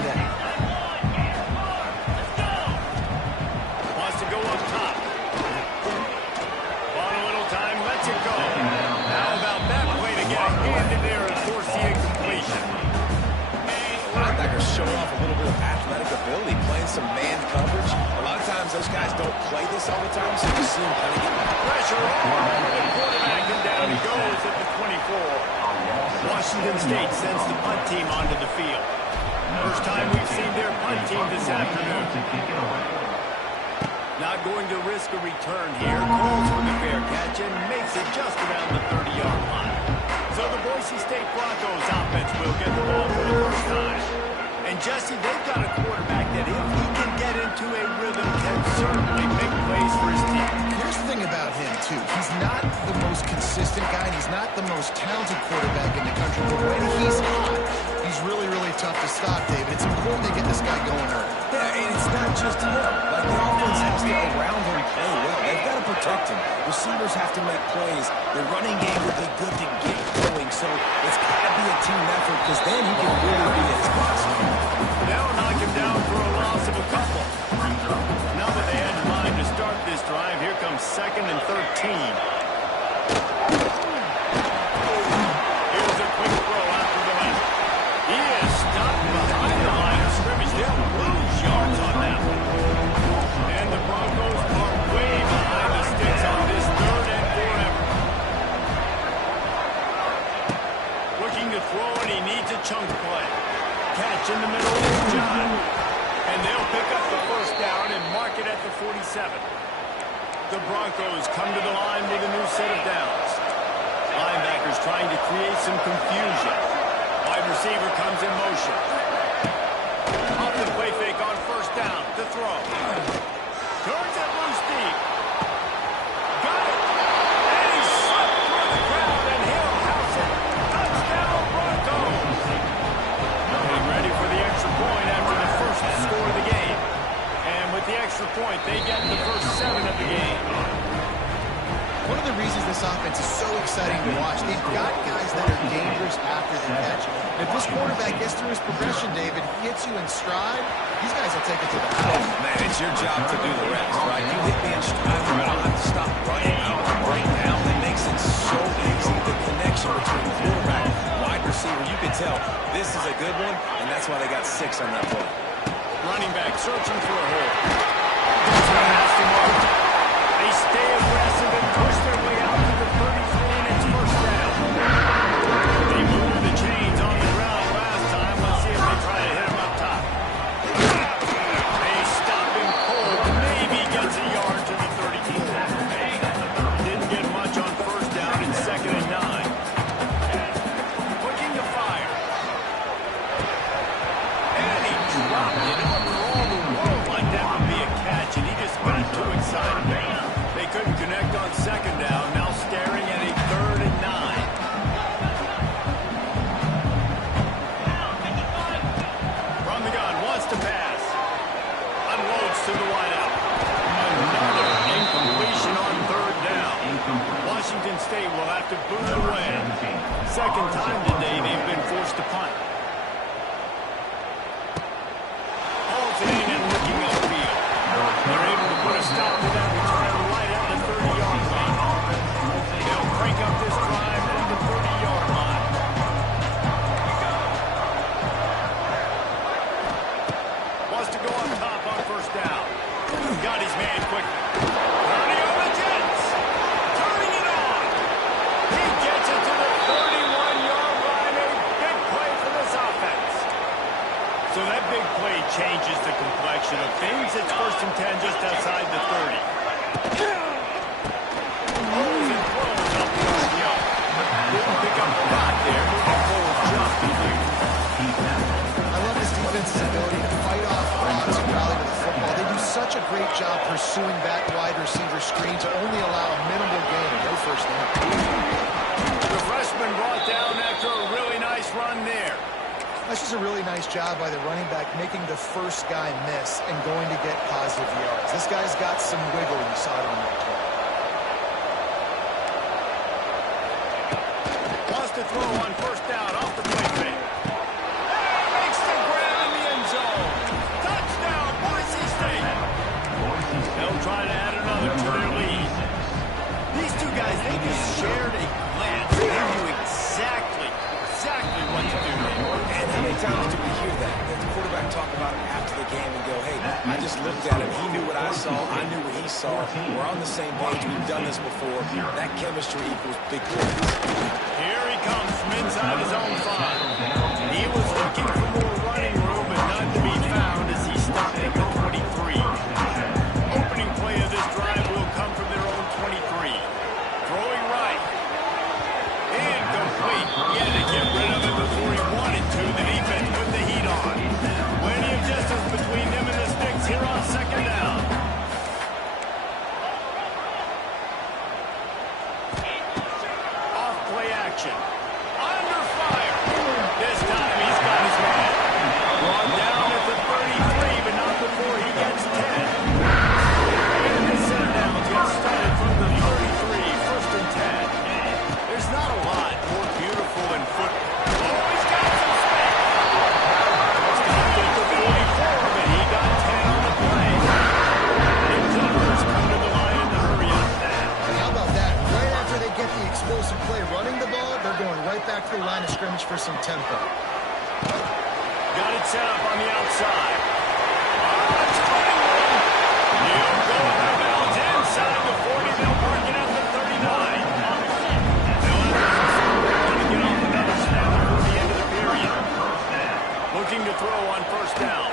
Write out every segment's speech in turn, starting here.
do that. Wants to go up top. On a little time, lets it go. How about that play to get a hand in there and force the incompletion? Linebackers show off a little bit of athletic ability, playing some man coverage. A lot of times those guys don't play this all the time, so you see them kind of get Pressure on the quarterback, and down he goes at the 24. Washington State sends the punt team onto the field. First time we've seen their punt team this afternoon. Not going to risk a return here. Calls for the fair catch and makes it just around the 30-yard line. So the Boise State Broncos offense will get the ball for the first time. And Jesse, they've got a quarterback that if he can get into a rhythm can certainly make plays for his team. Here's the thing about him, too. He's not the most consistent guy, and he's not the most talented quarterback in the country. But when he's hot, he's really, really tough to stop, David. It's important to get this guy going early. Yeah, and it's not just him. Like, the offense has to around him play well. They've got to protect him. Receivers have to make plays. The running game will be good to get going. So it's got to be a team effort because then he can really be his boss. They'll knock him down for a loss of a couple. Now that they had in mind to start this drive, here comes 2nd and 13. Here's a quick throw after the left. He is stopped behind the line of scrimmage. They'll lose yards on that one. And the Broncos are way behind the sticks on this 3rd and forever. Looking to throw, and he needs a chunk play. Catch in the middle is John. And they'll pick up the first down and mark it at the 47. The Broncos come to the line with a new set of downs. Linebackers trying to create some confusion. Wide receiver comes in motion. Off the play fake on first down. The throw. Turns it loose deep. Got it. And he's slipped through the crowd, and he'll house it. Touchdown, Broncos. Getting ready for the extra point after the first score of the game. And with the extra point, they get the first 7 of the game. One of the reasons this offense is so exciting to watch, they've got guys that are dangerous after the catch. And if this quarterback gets through his progression, David, hits you in stride, these guys will take it to the house. Oh, man, it's your job to do the rest, right? You hit me in stride, you don't have to stop running out the breakdown. That makes it so easy. The connection between quarterback and wide receiver, you can tell this is a good one, and that's why they got 6 on that play. Running back searching for a hole. They stay aggressive and push their way out to the 33, and it's first down. They moved the chains on the ground last time. Let's see if they try to hit him up top. They stop him cold. Maybe gets a yard to the 32. Didn't get much on first down. It's 2nd and 9. Looking to fire. And he dropped it over all the world like that would be a catch, and he just got too excited. They couldn't connect on 2nd down. Now staring at a 3rd and 9. From the gun, wants to pass. Unloads to the wideout. Another incompletion on 3rd down. Washington State will have to boot it away. 2nd time today they've been forced to punt. Holds it in and looking upfield. They're able to put a stop to that return right at the 30-yard line. They'll crank up this drive from the 30-yard line. Wants to go on top on first down. Got his man quickly. Running on the Jets. Turning it on. He gets it to the 31-yard line. A big play for this offense. So that big play changes the complexion of things. It's 1st and 10 just outside the 30. Rolls and throws up the RPO. Didn't pick up a lot there. Moving forward just a few. I love this defense's ability to fight off odds and rally to the football. They do such a great job pursuing back wide receiver screen to only allow a minimal gain. No first down. The freshman brought down after a really nice run there. That's just a really nice job by the running back making the first guy miss and going to get positive yards. This guy's got some wiggle. You saw it on that play. Wants to throw on first down off the play fake. Makes the grab in the end zone. I just looked at him. He knew what I saw. I knew what he saw. We're on the same page. We've done this before. That chemistry equals big points. Here he comes from inside his own 5. He was looking for more running room, but none to be found as he stopped at the 23. Opening play of this drive will come from their own 23. Throwing right. Incomplete. He had to get rid of it before he wanted to. The defense put the heat on. Plenty of distance between him and the sticks here on second down. Off play action. Under fire. This time he's got his man. Brought down at the 33, but not before he gets 10. And the center downs get started from the 33, first and 10. There's not a lot more beautiful than football. Oh, he's got some space. Stopped at the 44, but he got 10 on the play. The Clippers come to the line in the hurry up. And how about that? Right after they get the explosive play running the ball, they're going right back to the line of scrimmage for some tempo. Got it set up on the outside. It's running room. He'll go out of bounds inside the 40. They'll mark it at the 39. They'll have to get off another snap before the end of the period. Looking to throw on first down.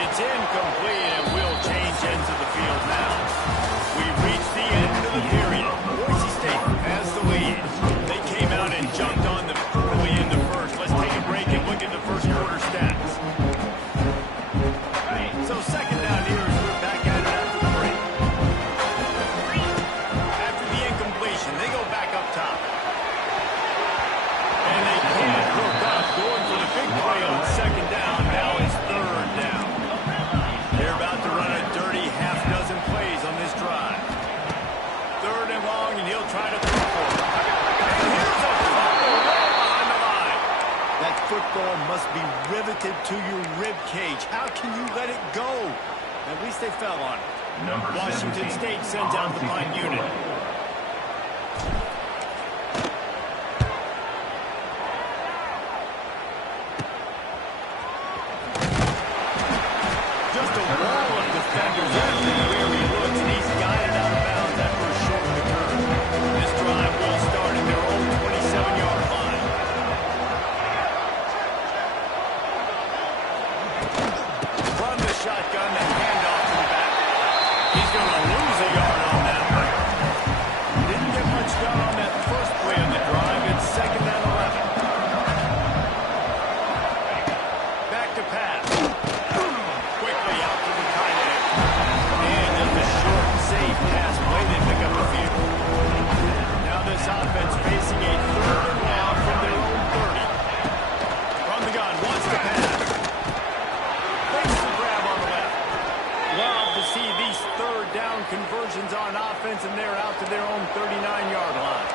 It's incomplete and will change ends of the field now. We reach the end of the period. Boise State has the lead. They came out and jumped on them early in the first. Let's take a break and look at the first quarter stats. So second down here as we're back at it after the break. After the incompletion, they go back up top. And they can't hook up. Going for the big play on second down. Now it's third down. They're about to run a dirty half-dozen plays on this drive. Third and long, and he'll try to throw for it. And here's a fumble way behind the line. That football must be riveted to your rib cage. How can you let it go? At least they fell on it. Washington State sends out the punt unit. Just a wall of defenders after where he looks, and he's guided out of bounds after a short return. This drive will start at their own 27-yard line. From the shotgun, the handoff to the back. He's going to lose a yard on that one. Didn't get much done on that first play of the drive. It's second and 11. Back to pass. Quickly out to the tight end. And just a short, safe pass play. They pick up the field. Now this offense facing a third and long from their own 30. From the gun, wants to pass. Makes the grab on the left. Love to see these third down conversions on offense, and they're out to their own 39-yard line.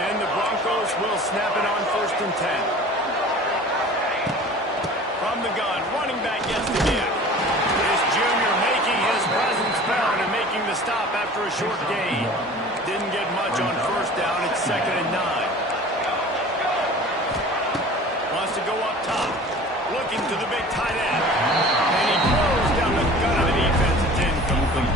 And the Broncos will snap it on first and 10. From the gun, running back gets the give. This junior making his presence felt and making the stop after a short gain. Didn't get much on first down. It's second and 9. Wants to go up top. Looking to the big tight end. And he throws down the gun of the defense. It's incomplete.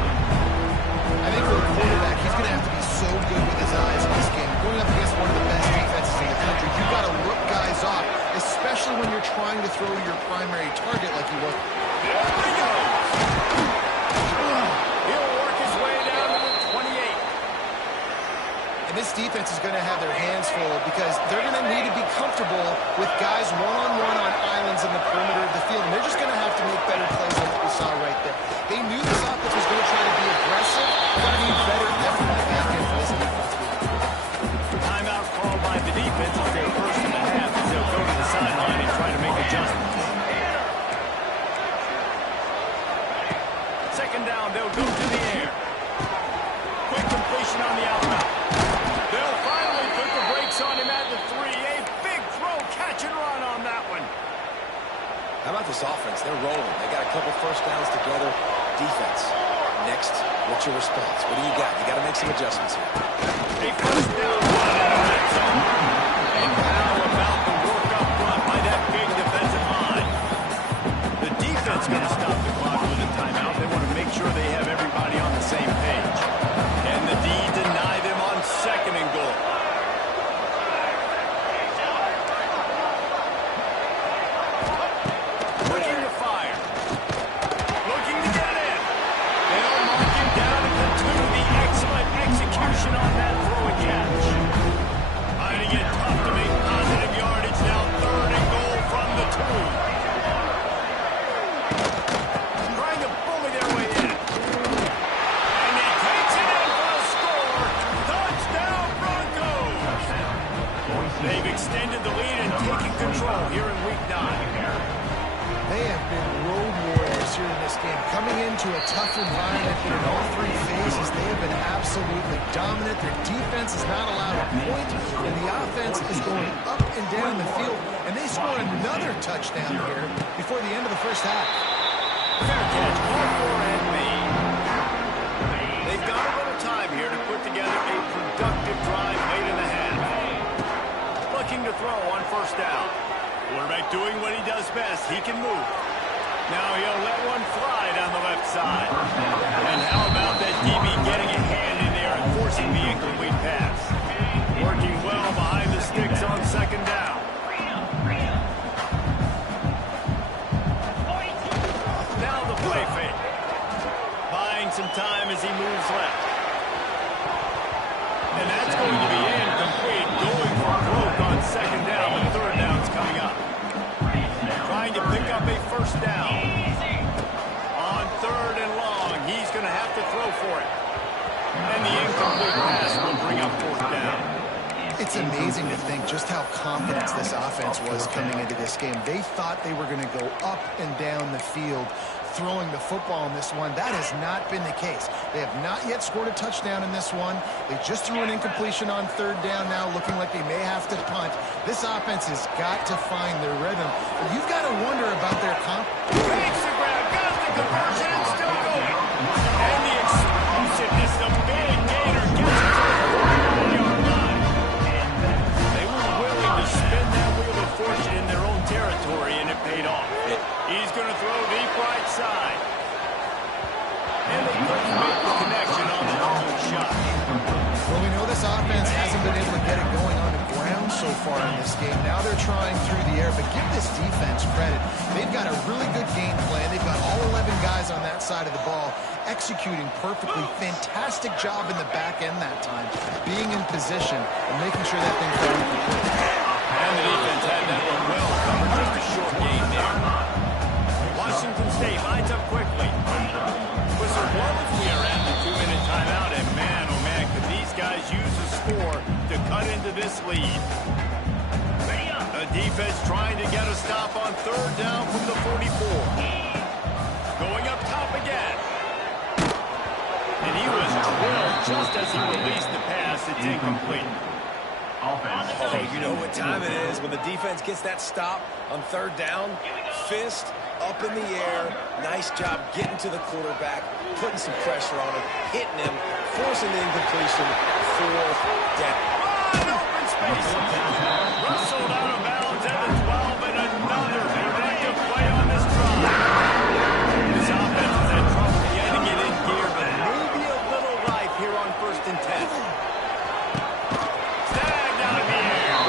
I think for a quarterback, he's going to have to be so good with his eyes in this game. Going up against one of the best defenses in the country, you've got to look guys off, especially when you're trying to throw to your primary target like he was. There he goes. He'll work his way down to the 28. And this defense is going to have their hands full because they're going to need to be comfortable with guys one-on-one on islands in the perimeter of the field. And they're just going to have to make better plays than what we saw right there. They knew this offense was going to try to be aggressive. Got to need better effort in the back end for this defense. Timeout called by the defense. It's their first and a half as they'll go to the sideline and try to make adjustments. Second down, they'll go to the air. Quick completion on the outroute. They'll finally put the brakes on him at the 3. A big throw, catch and run on that one. How about this offense? They're rolling. They got a couple first downs together. Defense. Next, what's your response? What do you got? You got to make some adjustments here. A first down run in the red zone. And how about the work up front by that big defensive line? The defense offense going to stop the clock with a timeout. They want to make sure they have everybody on the same page. And the D denied them on 2nd and goal. Looking to fire. Looking to get in. They'll mark him down and continue the excellent execution on that throw and catch. Finding it tough to make positive yardage now. 3rd and goal from the 2. Trying to bully their way in. And he takes it in for a score. Touchdown Broncos. They've extended the lead and taken control here in Week 9. They have been road warriors here in this game. Coming into a tough environment in all 3 phases, they have been absolutely dominant. Their defense is not allowed a point, and the offense is going up and down the field. And they score another touchdown here before the end of the first half. Fair catch, call for and made. They've got a little time here to put together a productive drive late in the half. Looking to throw on 1st down. Quarterback doing what he does best. He can move. Now he'll let one fly down the left side. And how about that DB getting a hand in there and forcing the incomplete pass? Working well behind the sticks on 2nd down. Now the play fake. Buying some time as he moves left. And that's going to be incomplete. Going for broke on 2nd down, but 3rd down's coming up. Trying to pick up a 1st down. On 3rd and long, he's going to have to throw for it. And the incomplete pass will bring up 4th down. It's amazing to think just how confident this offense was coming into this game. They thought they were going to go up and down the field throwing the football in this one. That has not been the case. They have not yet scored a touchdown in this one. They just threw an incompletion on 3rd down now, looking like they may have to punt. This offense has got to find their rhythm. But you've got to wonder about their Takes the grab, got the conversion, and still going. And the explosiveness, the big gainer gets it to the 44-yard line. They were willing to spin that wheel of fortune in their own territory, and it paid off. He's going to throw deep right side. And they couldn't make the connection on the long shot. Well, we know this offense hasn't been able to get it going on the ground so far in this game. Now they're trying through the air, but give this defense credit. They've got a really good game plan. They've got all 11 guys on that side of the ball executing perfectly. Fantastic job in the back end that time, being in position and making sure that thing fell complete. And the defense had that one well covered. Just a short game there. Washington State lines up quickly. Whistle blows. We are at the 2-minute timeout, and man, oh man, could these guys use a score to cut into this lead. The defense trying to get a stop on 3rd down from the 44. Going up top again. And he was drilled just as he released the pass. It's incomplete. Oh, you know what time it is when the defense gets that stop on 3rd down. Fist up in the air. Nice job getting to the quarterback, putting some pressure on him, hitting him, forcing the incompletion. 4th down. Wide open space. Rustled out of bounds at the 12, and another effective play on this drive. This offense has had trouble getting it in gear, but maybe a little life here on 1st and 10. Snagged out of the air.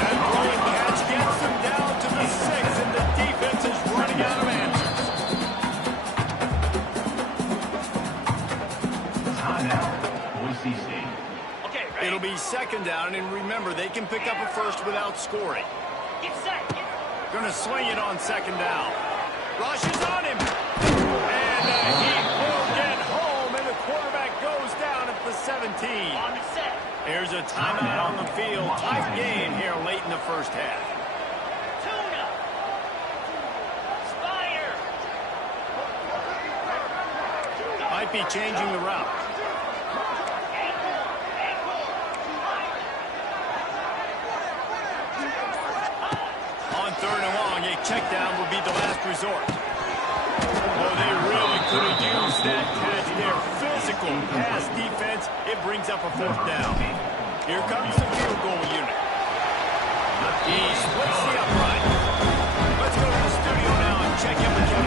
That throw and catch gets him down to the 6, and the defense is running out of answers. Timeout, Boise State. It'll be 2nd down, and remember, they can pick up a 1st without scoring. Get set. Gonna swing it on 2nd down. Rush is on him. And he will get home, and the quarterback goes down at the 17. On the set. Here's a timeout on the field. Tight game here late in the first half. Tuna. Spire. Might be changing the route. On 3rd and long, a check down will be the last resort. Oh, they really could have used that catch there. Physical pass defense. It brings up a 4th down. Here comes the field goal unit. He splits the upright. Let's go to the studio now and check in with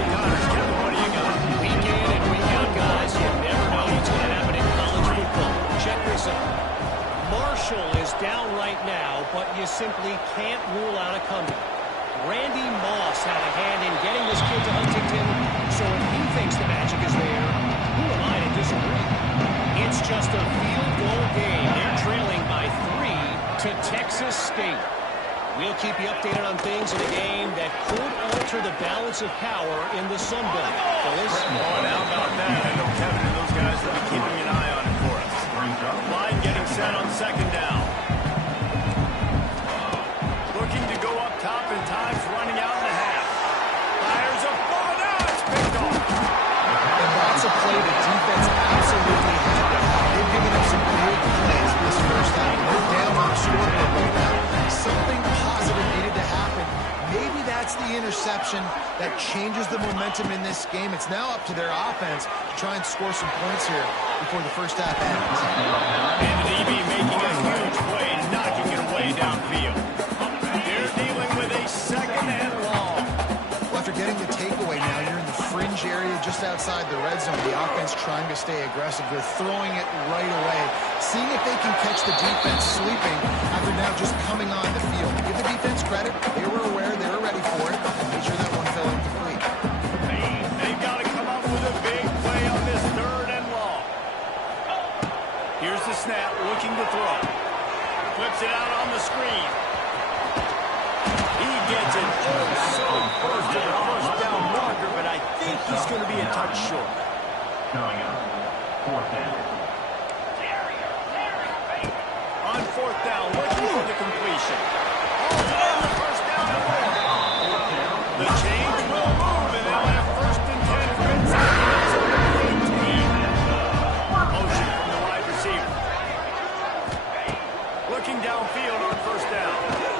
but you simply can't rule out a comeback. Randy Moss had a hand in getting this kid to Huntington, so if he thinks the magic is there, who am I to disagree? It's just a field goal game. They're trailing by 3 to Texas State. We'll keep you updated on things in a game that could alter the balance of power in the Sun Belt. Fellas? Oh, and how about that? I know Kevin and those guys will be keeping an eye on it for us. Line getting set on second down. Looking to go up top, and time's running out in the half. Fires a ball. Now it's picked off. And that's a play the defense absolutely had to have. They've given up some big plays this first half. They're down on the scoreboard right now. Something positive needed to happen. Maybe that's the interception that changes the momentum in this game. It's now up to their offense to try and score some points here before the first half ends. And the DB making a huge play, knocking it away downfield. They're dealing with a second and long. Well, after getting the takeaway now, you're in the fringe area just outside the red zone. The offense trying to stay aggressive. They're throwing it right away, seeing if they can catch the defense sleeping after now just coming on the field. Give the defense credit. They were aware. They were ready for it. Make sure that one fell incomplete. They've got to come up with a big play on this third and long. Here's the snap, looking to throw. Flips it out on the screen. He gets it so close to the first down marker, but I think he's going to be a touch short. Coming up, fourth down. On fourth down, looking for the completion. Oh, the first down and more. The change will move, and they'll have first and 10 from inside the 18. Motion from the wide receiver. Looking downfield on first down.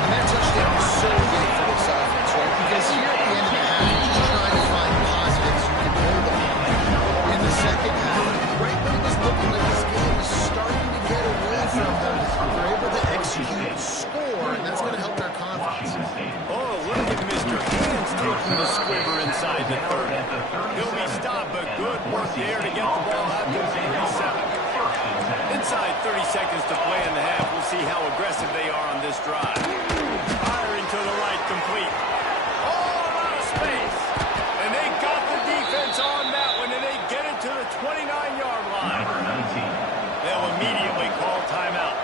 And that touchdown was so big for this offense, right? Because here at the end of the half, you're just trying to find positives you can hold on. In the second half, right when it was looking like this game was starting to get away from them, they're able to execute, score, and that's going to help their confidence. Oh, look at Mr. Hands taking the squiver inside the 30. He'll be stopped, but good work there to get the ball out to the 37. Inside 30 seconds to play in the half. We'll see how aggressive they are on this drive. Firing to the right, complete. All out of space. And they got the defense on that one, and they get it to the 29-yard line. They'll immediately call timeout.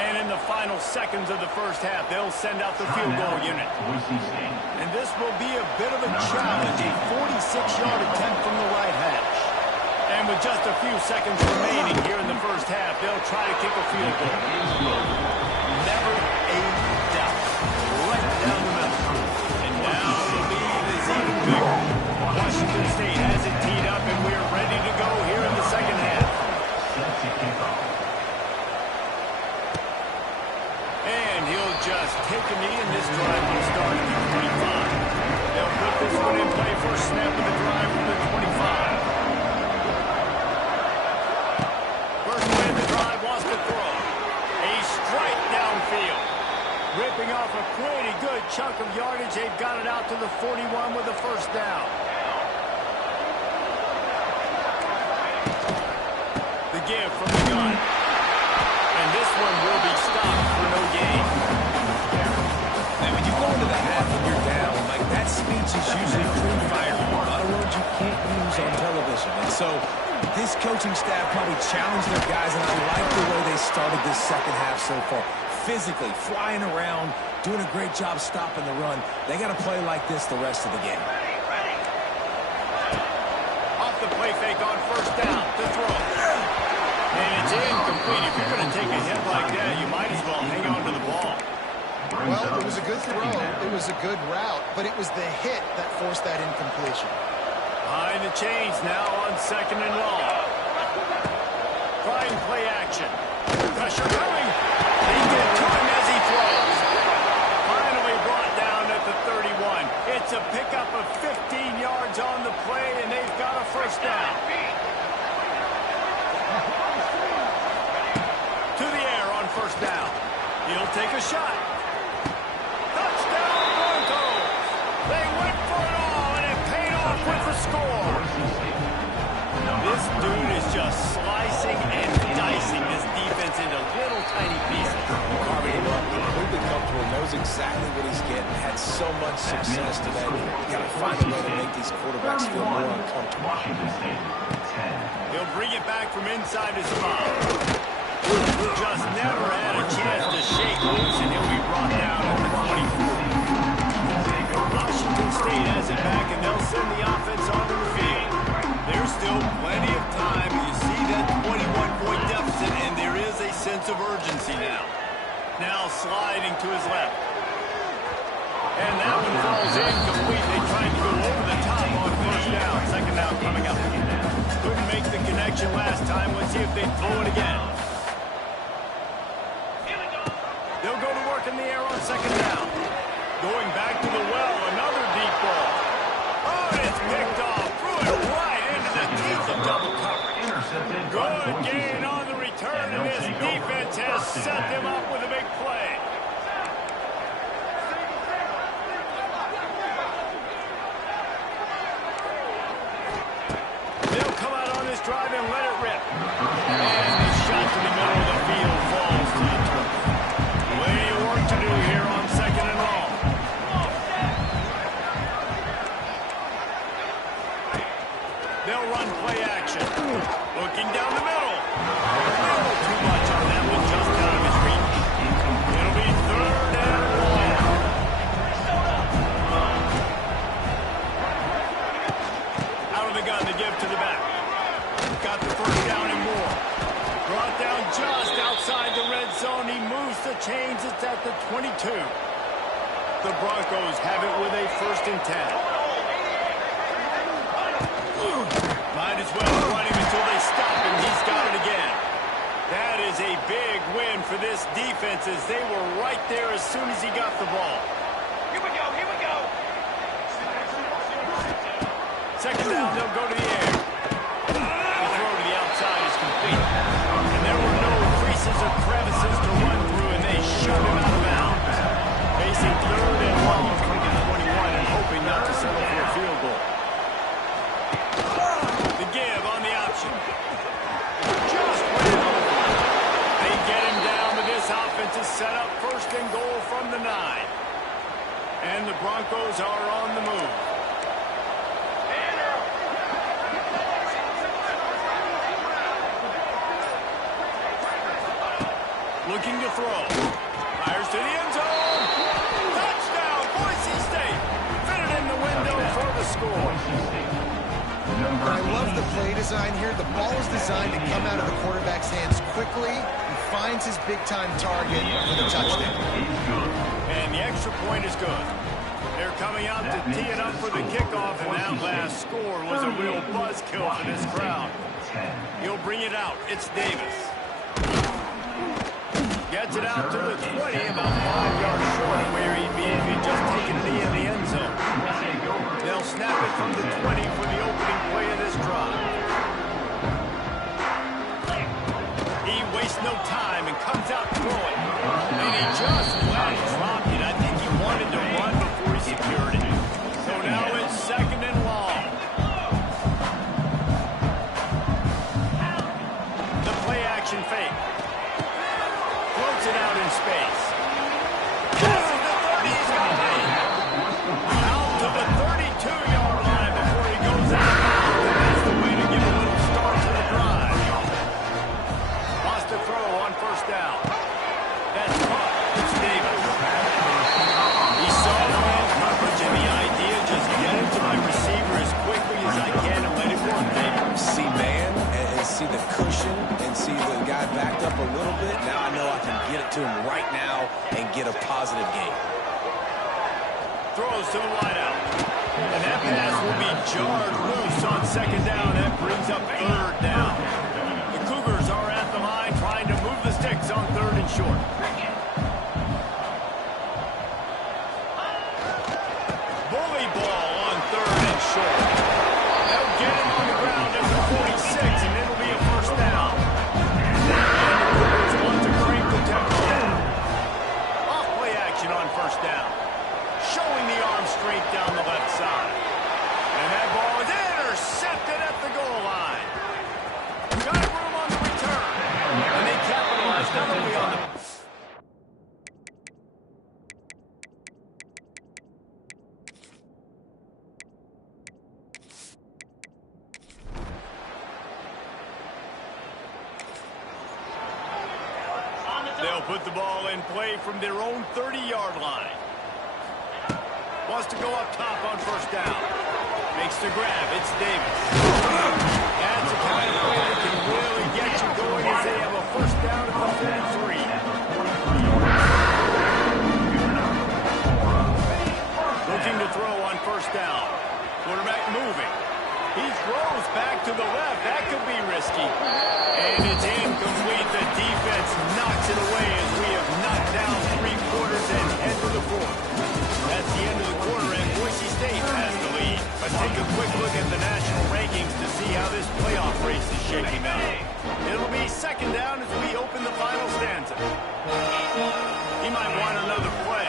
And in the final seconds of the first half, they'll send out the field goal unit. And this will be a bit of a challenge, a 46-yard attempt from the right hash. And with just a few seconds remaining here in the first half, they'll try to kick a field goal. Never a doubt. Right down the middle. And now the lead is even bigger. Washington State has it teed up, and we're ready to go here in the second half. And he'll just take a knee, and this drive will start at the 25. They'll put this one in play first snap of the drive from the 25. First play of the drive wants to throw. A strike downfield. Ripping off a pretty good chunk of yardage. They've got it out to the 41 with the first down. The give from the gun. And this one will be stopped for no gain. And when you go into the half and you're down, like that speech is usually pretty fire. A lot of words you can't use on television. And so this coaching staff probably challenged their guys, and I like the way they started this second half so far. Physically, flying around, doing a great job stopping the run. They got to play like this the rest of the game. Off the play fake on first down to throw. And it's incomplete. If you're going to take a hit like that, you might as well hang on to the ball. Well, it was a good throw. It was a good route, but it was the hit that forced that incompletion. Behind the chains now on second and long. Trying play action. Pressure coming. They get to him as he throws. Finally brought down at the 31. It's a pickup of 15 yards on the play, and they've got a first down. To the air on first down. He'll take a shot. Touchdown Broncos. They went for it all, and it paid off with the score. This dude is just slicing and dicing this defense into little tiny pieces. Carving him up, completely comfortable, knows exactly what he's getting. Had so much success today. Got to find a way to make these quarterbacks feel more uncomfortable. Washington State, 10. He'll bring it back from inside his spot. Just never had a chance to shake loose, and he'll be brought down at the 24. Washington State has it back, and they'll send the offense onto the field. There's still plenty of time. You see that 21-point deficit, and there is a sense of urgency now. Now sliding to his left. And that one falls incomplete. They tried to go over the top on first down. Second down coming up. Couldn't make the connection last time. Let's see if they throw it again. They'll go to work in the air on second down. Going back to the well, another deep ball. Oh, and it's picked off. Threw it right into the teeth of double coverage. Good gain on the return, and this defense has set them up with a big play. They'll come out on this drive and let it rip. And the shot to the middle of the field falls to the turf. Plenty of work to do here on second and long. They'll run play action. Looking down the middle. A little too much on that one, just out of his reach. It'll be third and long. Out of the gun to give to the back. Got the first down and more. Brought down just outside the red zone. He moves the chains. It's at the 22. The Broncos have it with a 1st and 10. Might as well run him until they stop him. He's got it again. That is a big win for this defense, as they were right there as soon as he got the ball. Here we go, here we go. Second down, they'll go to the air. The throw to the outside is complete. And there were no creases or crevices to run through, and they shoved him out of bounds. Facing third and long from the 21 and hoping not to settle for a field goal. The give on the option. Just ran over. They get him down, but this offense is set up 1st and goal from the 9. And the Broncos are on the move. Looking to throw. Fires to the end zone. Touchdown, Boise State. Fit it in the window for the score. I love the play design here. The ball is designed to come out of the quarterback's hands quickly. He finds his big-time target for the touchdown. And the extra point is good. They're coming out to tee it up for the kickoff, and that last score was a real buzzkill for this crowd. He'll bring it out. It's Davis. Gets it out to the 20, about 5 yards short of where he'd be if he'd just taken it in the end zone. They'll snap it from the 20 for the opening play of this drive. He wastes no time and comes out throwing. And he just flat dropped it. I think he wanted to run before he secured it. So now it's second and long. The play action fake. Floats it out in space. Passes the 30. He's got it. Out to the 32-yard line before he goes out of bounds. And that's the way to give a little start to the drive. Lost a throw on 1st down. That's caught. It's Davis. He saw the man coverage, and the idea just get it to my receiver as quickly as I can and let it work, David. See man and see the cushion and see the guy backed up a little bit. Now I know I can get it to him right now and get a positive gain. Throws to the wideout. And that pass will be jarred loose on second down. That brings up 3rd down. The Cougars are at the line trying to move the sticks on 3rd and short. Bully ball on 3rd and short. They'll get him on the ground at the 46, and it'll be a 1st down. And the Cougars want to crank the tempo down. Off play action on 1st down. Showing the arm strength down the left side. And that ball is intercepted at the goal line. They'll put the ball in play from their own 30-yard line. Wants to go up top on first down. Makes the grab. It's Davis. That's the kind of play that can really get you going as they have a first down at the 33. Looking to throw on first down. Quarterback moving. He throws back to the left. That could be risky. And it's incomplete. The defense knocks it away as we have knocked down 3 quarters and head for the 4th. That's the end of the quarter, and Boise State has the lead. Let's take a quick look at the national rankings to see how this playoff race is shaking out. It'll be second down as we open the final stanza. He might want another play.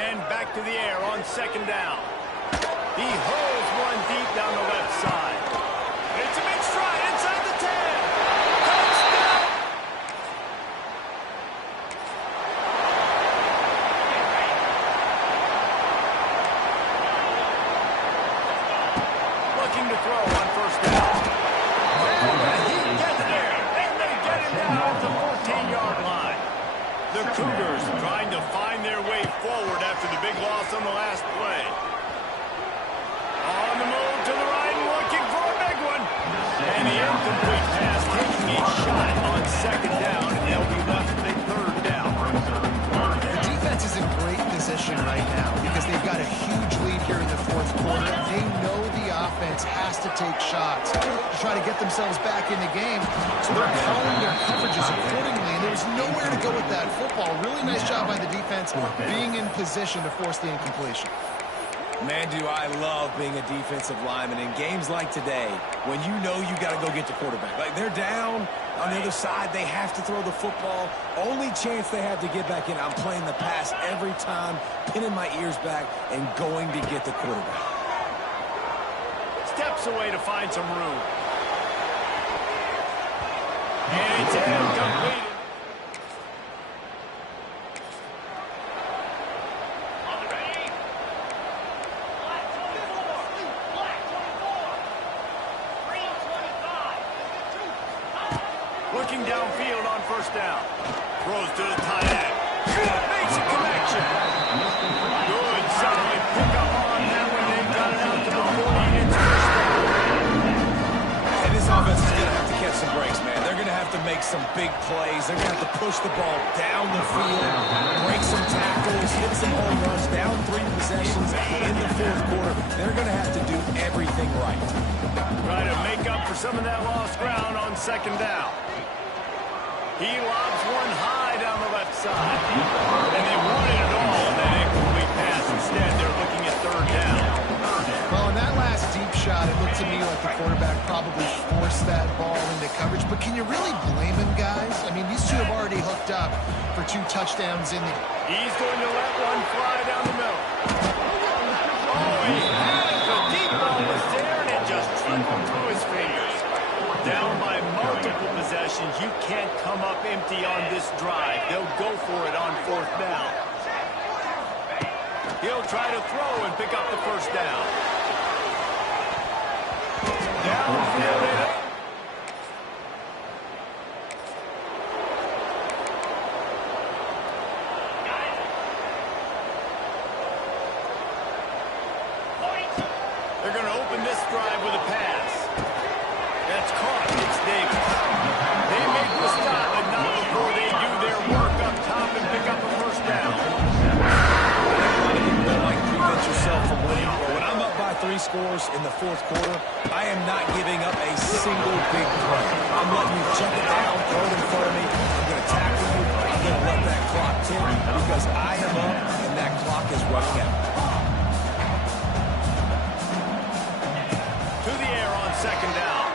And back to the air on second down. He hurls one deep down the left side. It's a big stride inside the 10. Touchdown! Looking to throw on first down. He gets there, and they get him down at the 14-yard line. The Cougars trying to find their way forward after the big loss on the last play. On the move to the right, looking for a big one. And the incomplete pass taking a shot on second down, and they'll be left with a third down. The defense is in great position right now because they've got a huge lead here in the 4th quarter. They know the offense has to take shots to try to get themselves back in the game. So they're calling their coverages accordingly, and there's nowhere to go with that football. Really nice job by the defense being in position to force the incompletion. Man, do I love being a defensive lineman in games like today when you know you got to go get the quarterback. Like, they're down on the other side. They have to throw the football. Only chance they have to get back in. I'm playing the pass every time, pinning my ears back, and going to get the quarterback. Steps away to find some room. And it's incomplete. Looking downfield on first down. Throws to the tight end. Makes a connection. Good, solid pickup on that one. They got it out to the 40 and first down. And this offense is going to have to catch some breaks, man. They're going to have to make some big plays. They're going to have to push the ball down the field, break some tackles, hit some home runs, down 3 possessions in the 4th quarter. They're going to have to do everything right. Try to make up for some of that lost ground on second down. He lobs one high down the left side. And they wanted it all on that incomplete pass. Instead, they're looking at third down. Well, in that last deep shot, it looked to me like the quarterback probably forced that ball into coverage. But can you really blame him, guys? I mean, these two have already hooked up for 2 touchdowns in the... He's going to let one fly down the middle. Oh, he had it. The deep ball was there, and it just trickled through his fingers. Down by multiple possessions. You can't come up empty on this drive. They'll go for it on 4th down. He'll try to throw and pick up the first down. Downfield. They're going to open this drive with a pass. That's caught. It's Davis. They make the stop, but not before they do their work up top and pick up a first down. You don't like to prevent yourself from winning, but when I'm up by 3 scores in the 4th quarter, I am not giving up a single big play. I'm letting you check it down, throw it in front of me. I'm going to tackle you. I'm going to let that clock tick because I am up and that clock is running out. To the air on second down.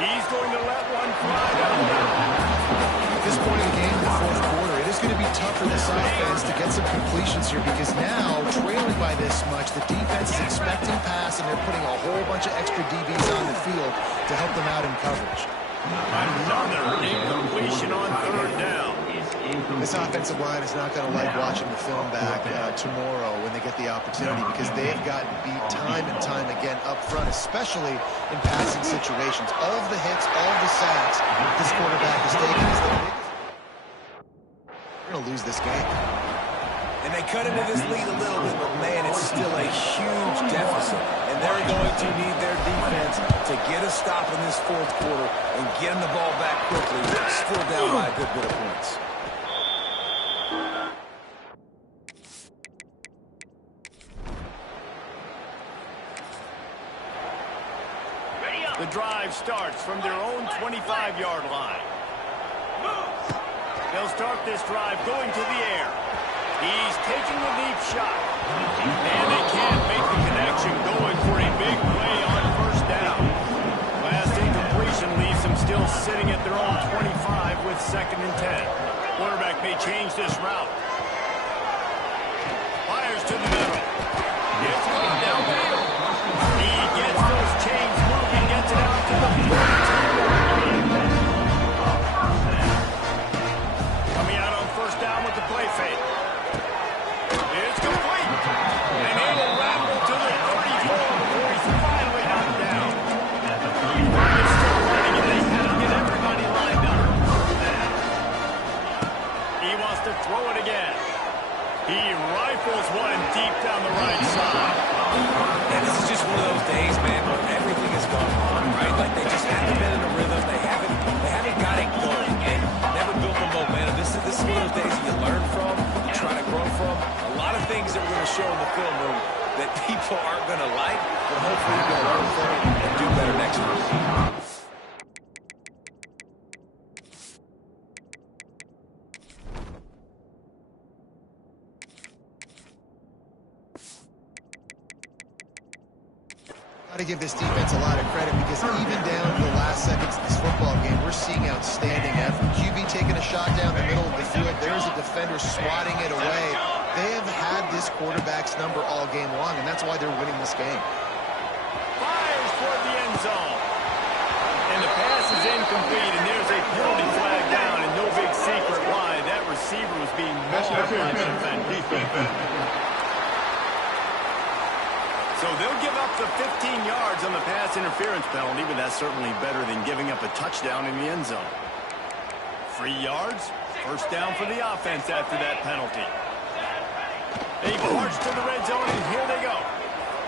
He's going to let one fly down the middle. At this point in the game, in the 4th quarter, it is going to be tough for this offense to get some completions here because now, trailing by this much, the defense is expecting pass, and they're putting a whole bunch of extra DBs on the field to help them out in coverage. Another incompletion on third down. This offensive line is not going to like watching the film back tomorrow when they get the opportunity because they've gotten beat time and time again up front, especially in passing situations. All of the hits, all of the sacks this quarterback has taken is the biggest. to lose this game. And they cut into this lead a little bit, but, man, it's still a huge deficit. And they're going to need their defense to get a stop in this fourth quarter and get them the ball back quickly. Still down by a good bit of points. The drive starts from their own 25-yard line. They'll start this drive going to the air. He's taking a deep shot. And they can't make the connection, going for a big play on first down. Last incompletion leaves them still sitting at their own 25 with 2nd and 10. Quarterback may change this route. Fires to the middle. It's going downfield. He gets those chains moving, gets it out to the 42. Coming out on first down with the play fake. It's complete. And it'll ramble to the 34 before he's finally knocked down. He's still running, and they had to get everybody lined up. He wants to throw it again. He rifles one deep down the right side. And this is just one of those days, man, where everything has gone wrong, right? Like they just haven't been in a rhythm. They haven't got it going. They never built the momentum. This is one of those days that you learn from, you try to grow from. A lot of things that we're going to show in the film room that people aren't going to like, but hopefully you're going to learn from it and do better next week. Got to give this defense a lot of credit because even down to the last seconds of this football game, we're seeing outstanding effort. QB taking a shot down the middle of the field. There's a defender swatting it away. They have had this quarterback's number all game long, and that's why they're winning this game. Fires toward the end zone. And the pass is incomplete, and there's a penalty flag down, and no big secret why. That receiver was being mauled by the defender. So they'll give up the 15 yards on the pass interference penalty, but that's certainly better than giving up a touchdown in the end zone. 3 yards, first down for the offense after that penalty. They march to the red zone, and here they go.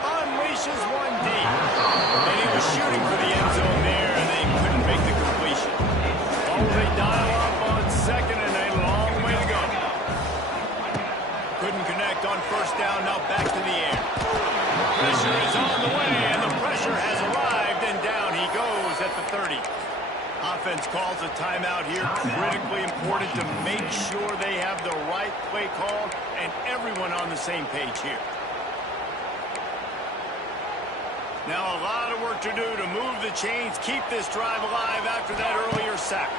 Unleashes one deep. And he was shooting for the end zone there, and they couldn't make the completion. Oh, they dial up on second, and a long way to go. Couldn't connect on first down, now back to the air. Pressure is on the way, and the pressure has arrived, and down he goes at the 30. Offense calls a timeout here. Critically important to make sure they have the right play call and everyone on the same page here. Now a lot of work to do to move the chains, keep this drive alive after that earlier sack.